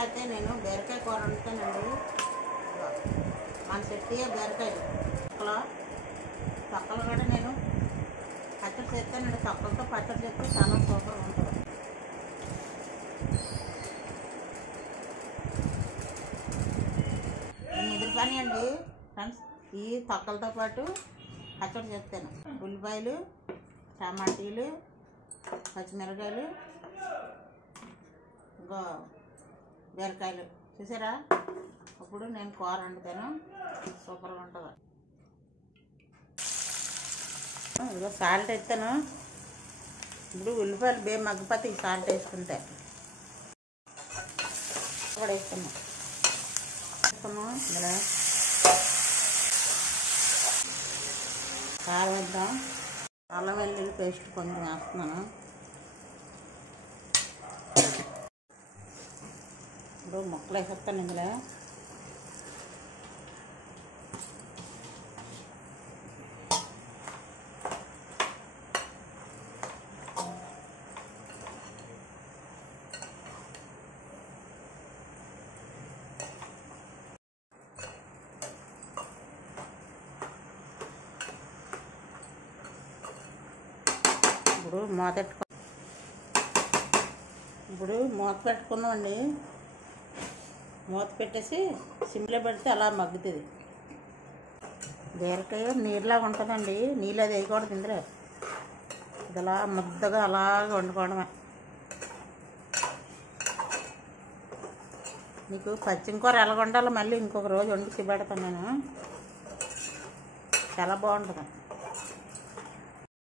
అయితే నేను బీరకాయ కూర వండుతానండి. మన చెట్టు బీరకాయలు తొక్కలు కూడా నేను పచ్చడి చేస్తానండి. తొక్కలతో పచ్చడి చేస్తే చాలా సూపర్గా ఉంటుంది. ఎదురు పని అండి ఫ్రెండ్స్. ఈ తొక్కలతో పాటు పచ్చడి చేస్తాను. ఉల్లిపాయలు, టమాటీలు, పచ్చిమిరకాయలు, ఇంకా బీరకాయలు చూసారా. ఇప్పుడు నేను కూర వండుతాను, సూపర్గా ఉంటుంది. ఇదిగో సాల్ట్ వేస్తాను. ఇప్పుడు ఉల్లిపాయలు మగ్గిపోతే ఈ సాల్ట్ వేసుకుంటే కూడా వేస్తాను. ఇందులో కారం వేద్దాం. అల్లం వెల్లుల్లి పేస్ట్ కొంచెం వేస్తున్నాను. ఇప్పుడు ముక్కలు వేసేస్తాను ఇందులో. ఇప్పుడు మూత పెట్టుకుందామండి. మూత పెట్టేసి సిమ్లో పెడితే అలా మగ్గుతుంది. బీరకాయ నీరులాగా ఉంటుందండి. నీళ్ళు అది వేయకూడదు ఇందులో. ఇది అలా ముద్దగా అలాగే వండుకోవడమే. మీకు పచ్చిమిరపకాయ ఎలా వండాలో మళ్ళీ ఇంకొక రోజు వండి పెడతాను నేను. చాలా బాగుంటుంది.